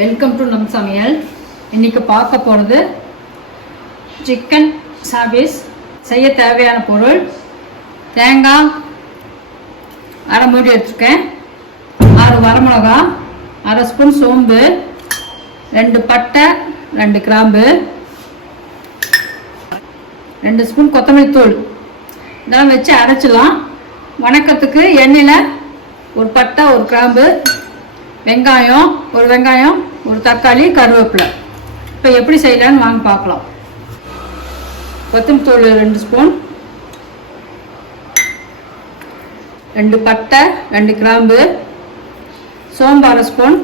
Welcome to நம் சமையல். இன்றைக்கி பார்க்க போகிறது சிக்கன் சாபீஸ். செய்ய தேவையான பொருள்: தேங்காய் அரை மூடி எடுத்துருக்கேன், 6 வரமிளகா, அரை ஸ்பூன் சோம்பு, 2 பட்டை, 2 கிராம்பு, 2 ஸ்பூன் கொத்தமல்லி தூள். இதெல்லாம் வச்சு அரைச்சிடலாம். வணக்கத்துக்கு எண்ணெயில் ஒரு பட்டை, ஒரு கிராம்பு, வெங்காயம், ஒரு வெங்காயம், ஒரு தக்காளி, கருவேப்பிலை. இப்போ எப்படி செய்யலான்னு வாங்க பார்க்கலாம். கொத்தமல்லி தூள் 2 ஸ்பூன், 2 பட்டை, 2 கிராம்பு, சோம்பு அரை ஸ்பூன்,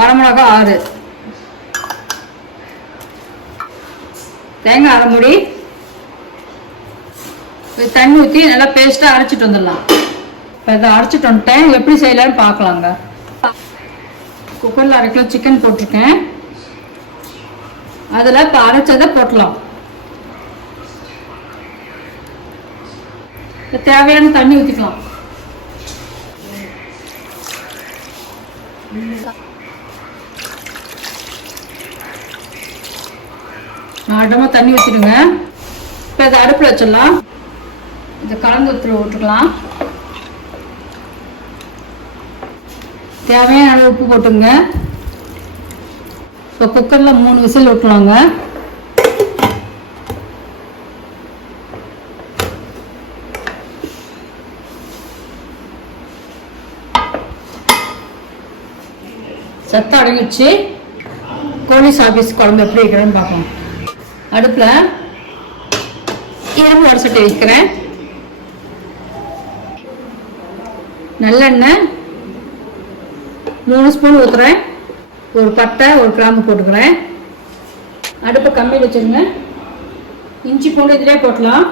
வரமிளகா 6, தேங்காய் அரை மூடி. தண்ணி ஊற்றி நல்லா பேஸ்ட்டாக அரைச்சிட்டு வந்துடலாம். இப்போ இதை அரைச்சிட்டு வந்துட்டேன். எப்படி செய்யலான்னு பார்க்கலாங்க. குக்கரில் 1/2 கிலோ சிக்கன் போட்டிருக்கேன். அதில் இப்போ அரைச்சதை போட்டலாம். தேவையான தண்ணி ஊற்றிக்கலாம். நாட்டமாக தண்ணி ஊற்றிடுங்க. இப்போ இதை அடுப்பில் வச்சிடலாம். இதை கலந்து விட்டுக்கலாம். தேவையான அளவு உப்பு போட்டுங்க. இப்போ குக்கரில் 3 விசில் விட்டுலாங்க. சத்தம் அடங்கிடுச்சு. கோழி சாபீஸ் குழம்பு எப்படி வைக்கிறேன்னு பார்ப்போம். அடுப்பில் இரும்பு வடசட்டி வைக்கிறேன். நல்லெண்ணெய் 3 ஸ்பூன் ஊற்றுறேன். ஒரு பட்டை, ஒரு கிராம்பு போட்டுக்கிறேன். அடுப்பை கம்மியில் வச்சுருங்க. இஞ்சி பூண்டு இதிலே போட்டலாம்.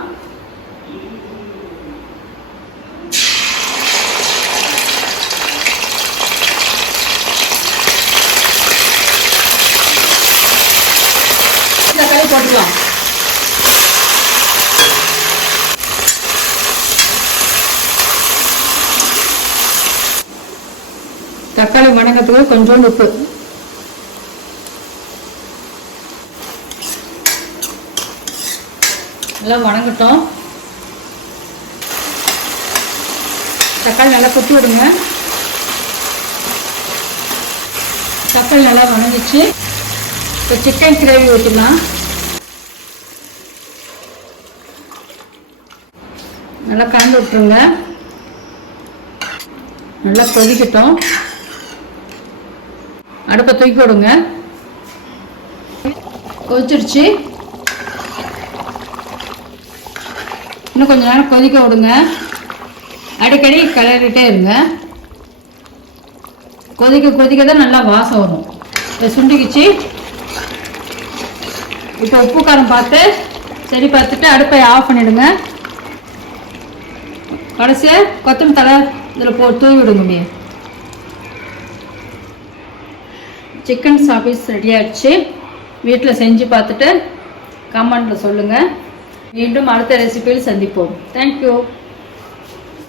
தக்காளி போட்டுக்கலாம். தக்காளி வணங்கிறதுக்கு கொஞ்சோண்டு உப்பு. நல்லா வணங்கட்டும். தக்காளி நல்லா கொட்டி விடுங்க. தக்காளி நல்லா வணங்கிச்சு. இப்போ சிக்கன் கிரேவி ஊற்றிடலாம். நல்லா கலந்து விட்டுருங்க. நல்லா கொதிக்கட்டும். அடுப்பை தூக்கி விடுங்க. கொதிச்சிடுச்சு. இன்னும் கொஞ்சம் நேரம் கொதிக்க விடுங்க. அடிக்கடி கிளறிட்டே இருங்க. கொதிக்க கொதிக்க தான் நல்லா வாசம் வரும். இதை சுண்டிக்கிச்சு. இப்போ உப்பு காரம் பார்த்து சரி பார்த்துட்டு அடுப்பை ஆஃப் பண்ணிவிடுங்க. கடைசியாக கொத்தமல்லி தழை இதில் தூவி விடுங்க. அப்படியே சிக்கன் சாபீஸ் ரெடி ஆகிடுச்சு. வீட்டில் செஞ்சு பார்த்துட்டு கமெண்டில் சொல்லுங்கள். மீண்டும் அடுத்த ரெசிபியில் சந்திப்போம். தேங்க்யூ.